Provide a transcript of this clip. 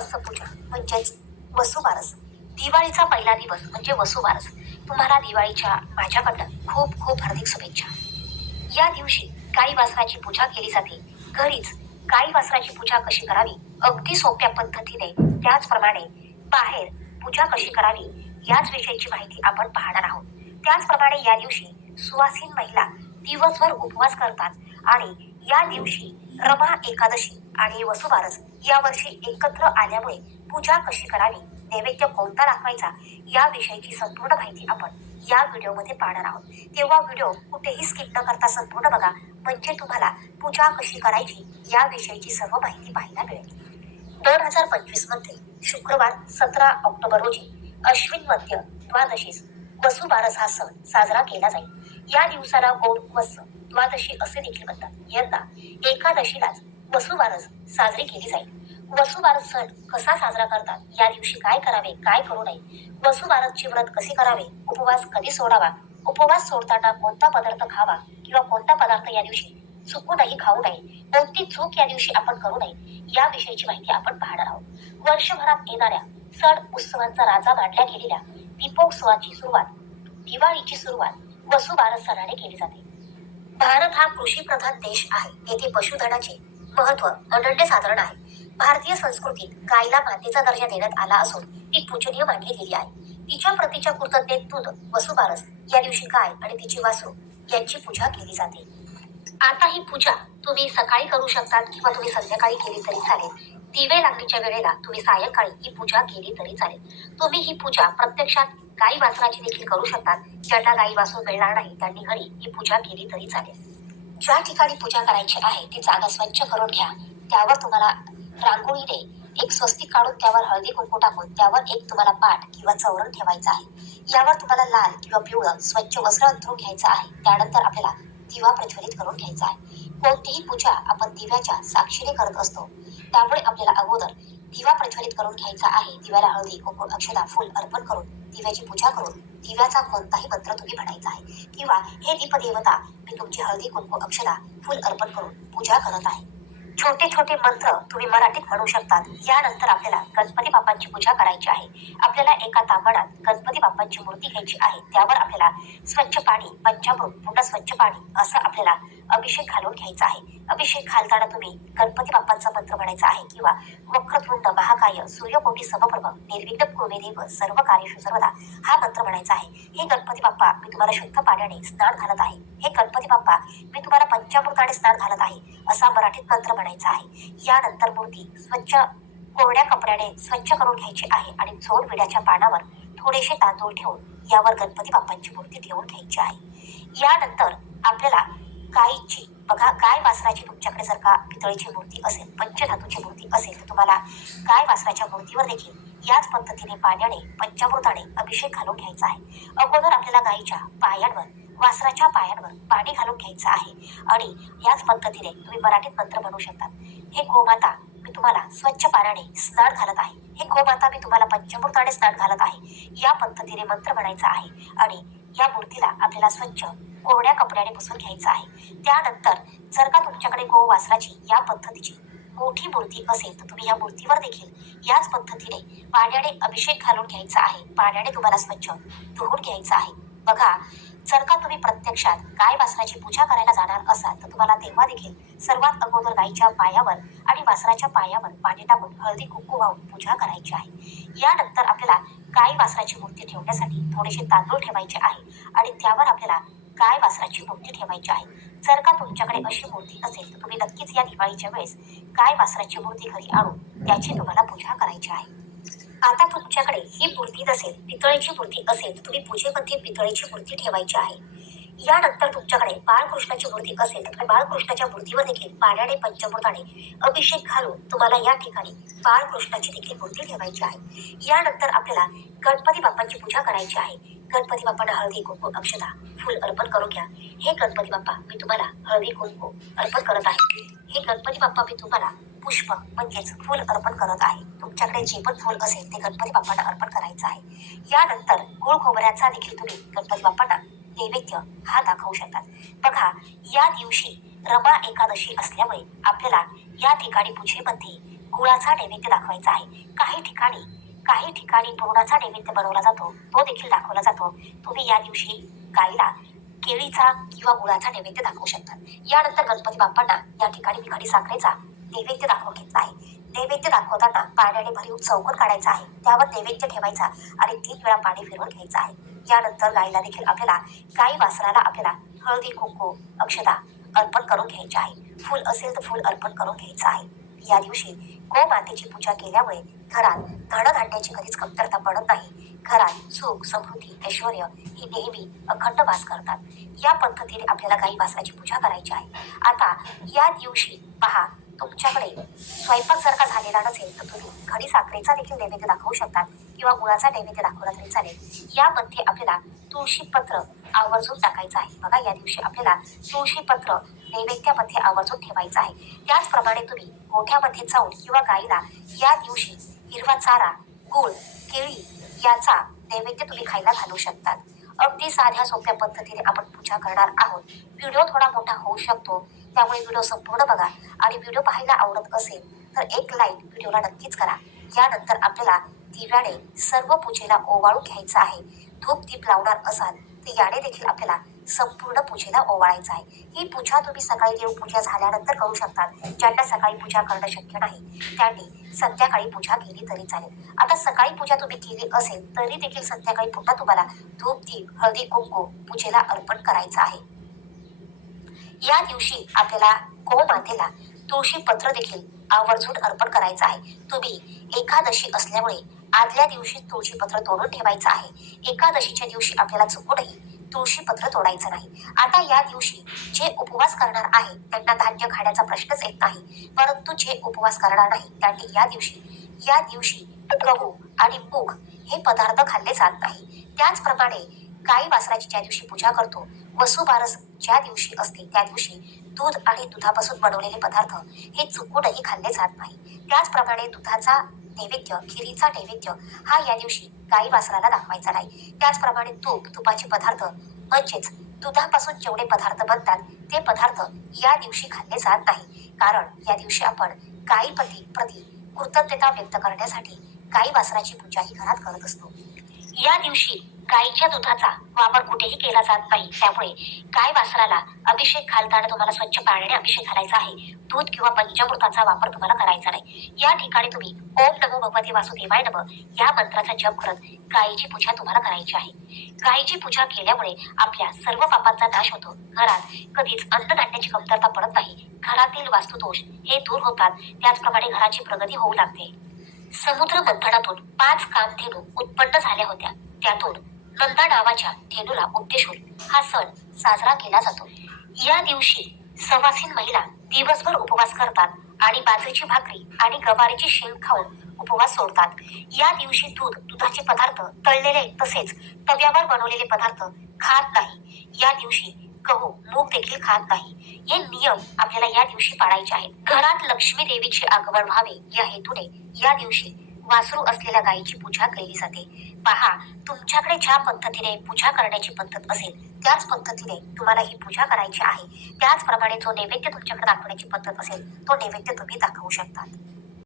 वत्स पूजा म्हणजेच वसुबारस. दिवाळीचा पहिला दिवस म्हणजे वसुबारस. तुम्हाला दिवाळीच्या माझ्याकडनं खूप खूप हार्दिक शुभेच्छा. या दिवशी गाई वासराची पूजा केली जाते. घरीच गाई वासराची पूजा कशी करावी अगदी सोप्या पद्धतीने त्याचप्रमाणे बाहेर पूजा कशी करावी याच विषयीची माहिती आपण पाहणार आहोत. त्याचप्रमाणे या दिवशी सुवासीन महिला दिवसभर उपवास करतात आणि या दिवशी रमा एकादशी आणि वसुबारस या वर्षी एकत्र आल्यामुळे पूजा कशी करावी नैवेद्य कोणता दाखवायचा या विषयीची संपूर्ण माहिती आपण या व्हिडिओमध्ये पाहणार आहोत. तेव्हा व्हिडिओ कुठेही स्किप न करता संपूर्ण बघा. म्हणजे तुम्हाला पूजा कशी करायची या विषयीची सर्व माहिती पाहायला मिळेल. दोन हजार पंचवीसमध्ये शुक्रवार सतरा ऑक्टोबर रोजी अश्विन मध्य द्वादशीस वसुबारस हा सण साजरा केला जाईल. या दिवसाला गोड वस द्वादशी असे देखील म्हणतात. यंदा एकादशीलाच वसुबारस साजरी केली जाईल. वसुबारस सण कसा साजरा करतात? या दिवशी काय करावे? काय करू नये? वसुबारसचे व्रत कसे करावे? उपवास कधी सोडावा? उपवास सोडताना कोणता पदार्थ खावा? किंवा कोणता पदार्थ या दिवशी चुकूनही खाऊ नये? कोणती चूक या दिवशी आपण करू नये? याविषयीची माहिती आपण पाहणार आहोत. वर्षभरात येणाऱ्या सण उत्सवांचा राजा मानल्या गेलेल्या दीपोत्सवाची सुरुवात दिवाळीची सुरुवात वसुबारस सणाने केली जाते. भारत हा कृषी प्रधान देश आहे. येथे पशुधनाचे महत्त्व अनन्यसाधारण आहे. भारतीय संस्कृतीत गायला मातेचा दर्जा देण्यात आला असून ती पूजनीय मानली गेली आहे. तिच्या प्रतीच्या कृतज्ञतेतून वसुबारस या दिवशी गाय आणि तिची वासरू यांची पूजा केली जाते. आता ही पूजा तुम्ही सकाळी करू शकतात किंवा तुम्ही संध्याकाळी केली तरी चालेल. दिवे लागणीच्या वेळेला तुम्ही सायंकाळी ही पूजा केली तरी चालेल. तुम्ही ही पूजा प्रत्यक्षात गाई वासनाची देखील करू शकतात. ज्यांना गाई वासरू मिळणार नाही. त्यांनी घरी ही पूजा केली तरी चालेल. ज्या ठिकाणी पूजा करायची आहे ती जागा स्वच्छ करून घ्या. त्यावर तुम्हाला रांगोळीने एक स्वस्तिक काढून त्यावर हळदी कुंकू टाकून त्यावर एक तुम्हाला पाठ किंवा चौरण ठेवायचं आहे. यावर तुम्हाला लाल किंवा पिवळं स्वच्छ वस्त्र अंथरून घ्यायचं आहे. त्यानंतर आपल्याला दिवा प्रज्वलित करून घ्यायचा आहे. कोणतीही पूजा आपण दिव्याच्या साक्षीने करत असतो. त्यामुळे आपल्याला अगोदर दिवा प्रज्वलित करून घ्यायचा आहे. दिव्याला हळदी कुंकू अक्षदा फुल अर्पण करून दिव्याची पूजा करून दिव्याचा कोणताही मंत्र तुम्ही म्हणायचा आहे. किंवा हे दीपदेवता मी तुमची हळदी कुंकू अक्षदा फुल अर्पण करून पूजा करत आहे. छोटे छोटे मंत्र तुम्ही मराठीत म्हणू शकतात. यानंतर आपल्याला गणपती बाप्पांची पूजा करायची आहे. आपल्याला एका तांबडात गणपती बाप्पांची मूर्ती घ्यायची आहे. त्यावर आपल्याला स्वच्छ पाणी पंचामृत पूर्ण स्वच्छ पाणी असं आपल्याला अभिषेक घालून घ्यायचा आहे. अभिषेक घालताना तुम्ही गणपती बाप्पांचा मंत्र म्हणायचा आहे किंवा वक्रतुंड महाकाय सूर्यकोटी समप्रभ निर्विघ्न कुर्मे सर्व कार्यशु सर्वदा हा मंत्र म्हणायचा आहे. हे गणपती बाप्पा मी तुम्हाला शुद्ध पाण्याने स्नान घालत आहे. हे गणपती बाप्पा मी तुम्हाला पंचामृताने स्नान घालत आहे असा मराठीत मंत्र म्हणायचा आहे. यानंतर मूर्ती स्वच्छ कोरड्या कपड्याने स्वच्छ करून घ्यायची आहे आणि झोड विड्याच्या पानावर थोडेसे तांदूळ ठेवून यावर गणपती बाप्पांची मूर्ती ठेवून घ्यायची आहे. यानंतर आपल्याला गायीची बघा गाय वासराची तुमच्याकडे जर का पितळीची मूर्ती असेल पंचधातूची मूर्ती असेल तर तुम्हाला गाय वासराच्या मूर्तीवर देखील याच पद्धतीने पाण्याने पंचामृताने अभिषेक घालून घ्यायचा आहे. अगोदर आपल्याला गायीच्या पायांवर वासराच्या पायांवर पाणी घालून घ्यायचं आहे आणि याच पद्धतीने तुम्ही मराठीत मंत्र म्हणू शकतात हे गोमाता मी तुम्हाला स्वच्छ पाण्याने स्नान घालत आहे. हे गोमाता मी तुम्हाला पंचमृताने स्नान घालत आहे. या पद्धतीने मंत्र म्हणायचा आहे आणि या मूर्तीला आपल्याला स्वच्छ कोरड्या कपड्याने पुसून घ्यायचं आहे. त्यानंतर जर का तुमच्याकडे गो वासराची या पद्धतीची मोठी मूर्ती असेल तर तुम्ही या मूर्तीवर देखील याच पद्धतीने पाण्याने अभिषेक घालून घ्यायचा आहे. पाण्याने तुम्हाला स्वच्छ धुवून घ्यायचं आहे. बघा जर का तुम्ही प्रत्यक्षात गाय वासराची पूजा करायला जाणार असाल तर तुम्हाला तेव्हा देखील सर्वात अगोदर गायीच्या पायावर आणि वासराच्या पायावर पाणी टाकून हळदी कुंकू वाहून पूजा करायची आहे. यानंतर आपल्याला गाय वासराची मूर्ती ठेवण्यासाठी थोडेसे तांदूळ ठेवायचे आहे आणि त्यावर आपल्याला काय वासराची मूर्ती ठेवायची आहे? जर का तुमच्याकडे अशी मूर्ती असेल तर तुम्ही नक्कीच या दिवाळीच्या वेळेस काय वासराची मूर्ती घरी आणून त्याची तुम्हाला पूजा करायची आहे. आता तुमच्याकडे ही मूर्ती नसेल पितळेची मूर्ती असेल तर तुम्ही पूजेमध्ये पितळेची मूर्ती ठेवायची आहे. यानंतर तुमच्याकडे बाळकृष्णाची मूर्ती असेल तर बाळकृष्णाच्या मूर्तीवर देखील पाण्याने पंचमृताने अभिषेक घालून तुम्हाला या ठिकाणी बाळकृष्णाची देखील मूर्ती ठेवायची आहे. यानंतर आपल्याला गणपती बाप्पांची पूजा करायची आहे. गणपती बाप्पांना हळदी कुंकू अक्षता फुल अर्पण करून घ्या. हे गणपती बाप्पा मी तुम्हाला हळदी कुंकू अर्पण करत आहे. हे गणपती बाप्पा मी तुम्हाला पुष्प म्हणजेच फुल अर्पण करत आहे. तुमच्याकडे जे पण फुल असेल ते गणपती बाप्पांना अर्पण करायचं आहे. यानंतर गुळ खोबऱ्याचा देखील तुम्ही गणपती बाप्पांना नैवेद्य हा दाखवू शकतात. बघा या दिवशी रमा एकादशी असल्यामुळे आपल्याला या ठिकाणी पूजेमध्ये गुळाचा नैवेद्य दाखवायचा आहे. काही ठिकाणी काही ठिकाणी पुरणाचा नैवेद्य बनवला जातो. तो देखील दाखवला जातो. तुम्ही या दिवशी गाईला केळीचा किंवा गुळाचा नैवेद्य दाखवू शकतात यानंतर गणपती बाप्पांना या ठिकाणी विखडी साखरेचा नैवेद्य दाखवून घेतला आहे. नैवेद्य दाखवताना पाण्याने भरीव चौकट काढायचा आहे. त्यावर नैवेद्य ठेवायचा आणि तीन वेळा पाणी फिरवून घ्यायचं आहे. यानंतर गाईला देखील आपल्याला गाई वासराला आपल्याला हळदी कुंकू अक्षता अर्पण करून घ्यायचे आहे. फुल असेल तर फुल अर्पण करून घ्यायचं आहे. या दिवशी गोमातेची पूजा केल्यामुळे घरात धनधान्याची कधीच कमतरता पडत नाही. घरात सुख समृद्धी ऐश्वर ही नेहमी अखंड वास करतात. या पद्धतीने आपल्याला गाई वासराची पूजा करायची आहे. आता या दिवशी पहा तुमच्याकडे स्वयंपाक जर का झालेला नसेल तर तुम्ही घरी साखरेचा देखील नैवेद्य दाखवू शकतात किंवा गुळाचा नैवेद्य दाखवला तरी चालेल. यामध्ये आपल्याला तुळशी पत्र आवर्जून टाकायचं आहे. बघा या दिवशी आपल्याला तुळशी पत्र नैवेद्यामध्ये आवर्जून ठेवायचा आहे. त्याचप्रमाणे तुम्ही गोठ्यामध्ये जाऊन किंवा गाईला या दिवशी हिरवा चारा गुळ केळी याचा नैवेद्य तुम्ही खायला घालू शकतात. अगदी साध्या सोप्या पद्धतीने आपण पूजा करणार आहोत. व्हिडिओ थोडा मोठा होऊ शकतो. त्यामुळे व्हिडिओ संपूर्ण बघा. आणि व्हिडिओ पाहायला आवडत असेल तर एक लाईक व्हिडिओला नक्कीच करा. यानंतर आपल्याला दिव्याने सर्व पूजेला ओवाळून घ्यायचं आहे. धूप दीप लावणार असाल तर याने देखील आपल्याला संपूर्ण पूजेला ओवाळायचं आहे. ही पूजा तुम्ही सकाळी देवपूजा झाल्यानंतर करू शकतात ज्यांना सकाळी पूजा करणं शक्य नाही त्यांनी संध्याकाळी पूजा केली तरी चालेल. आता सकाळी पूजा तुम्ही केली असेल तरी देखील संध्याकाळी पुन्हा तुम्हाला धूप दीप हळदी कुंकू पूजेला अर्पण करायचं आहे. या दिवशी आपल्याला गोमातेला तुळशी पत्र देखील आवर्जून अर्पण करायचं आहे. तुम्ही एकादशी असल्यामुळे आदल्या दिवशी तुळशी पत्र तोडून ठेवायचं आहे. एकादशीच्या दिवशी आपल्याला चुकूनही तुळशी पत्र तोडायचं नाही. आता या दिवशी जे उपवास करणार आहे त्यांना धान्य खाण्याचा प्रश्नच येत नाही. परंतु जे उपवास करणार नाही त्यांनी या दिवशी या दिवशी गहू आणि मूग हे पदार्थ खाल्ले जात नाही. त्याचप्रमाणे गाई वासराची ज्या दिवशी पूजा करतो वसुबारस ज्या दिवशी असते त्या दिवशी दूध आणि दुधापासून बनवलेले पदार्थ हे चुकूनही खाल्ले जात नाही. त्याचप्रमाणे दुधाचा नैवेद्य खिरीचा नैवेद्य हा या दिवशी गाई वासराला दाखवायचा नाही. त्याचप्रमाणे तूप तुपाचे पदार्थ म्हणजेच दुधापासून जेवढे पदार्थ बनतात ते पदार्थ या दिवशी खाल्ले जात नाही. कारण या दिवशी आपण गाईपती प्रती कृतज्ञता व्यक्त करण्यासाठी गाई वासराची पूजाही घरात करत असतो. या दिवशी गाईच्या दुधाचा वापर कुठेही केला जात नाही. त्यामुळे गाय वासराला अभिषेक घालताना तुम्हाला स्वच्छ पाण्याने अभिषेक घालायचा आहे. दूध किंवा पंचामृताचा वापर तुम्हाला करायचा नाही. या ठिकाणी तुम्ही ओम नमो भगवते वासुदेवाय नम या मंत्राचा जप करत गायीची पूजा तुम्हाला करायची आहे. गायीची पूजा केल्यामुळे आपल्या सर्व पापांचा नाश होतो. घरात कधीच अन्नधान्याची कमतरता पडत नाही. घरातील वास्तुदोष हे दूर होतात. त्याचप्रमाणे घराची प्रगती होऊ लागते. समुद्र मंथनातून पाच कामधेनू उत्पन्न झाल्या होत्या. त्यातून नंदा नावाच्या धेनूला उद्देशून हा सण साजरा केला जातो. या दिवशी सवासीन महिला दिवसभर उपवास करतात आणि बाजरीची भाकरी आणि गवारीची शेंग खाऊन उपवास सोडतात. या दिवशी दूध दुधाचे पदार्थ तळलेले तसेच तव्यावर बनवलेले पदार्थ खात नाही. या दिवशी गहू मूग देखील खात नाही. हे नियम आपल्याला या दिवशी पाळायचे आहेत. घरात लक्ष्मी देवीचे आगमन व्हावे या हेतूने या दिवशी वासरू असलेल्या गायीची पूजा केली जाते. पहा तुमच्याकडे ज्या पद्धतीने पूजा करण्याची पद्धत असेल त्याच पद्धतीने तुम्हाला ही पूजा करायची आहे. त्याचप्रमाणे जो नैवेद्य तुमच्याकडे दाखवण्याची पद्धत असेल तो नैवेद्य तुम्ही दाखवू शकता.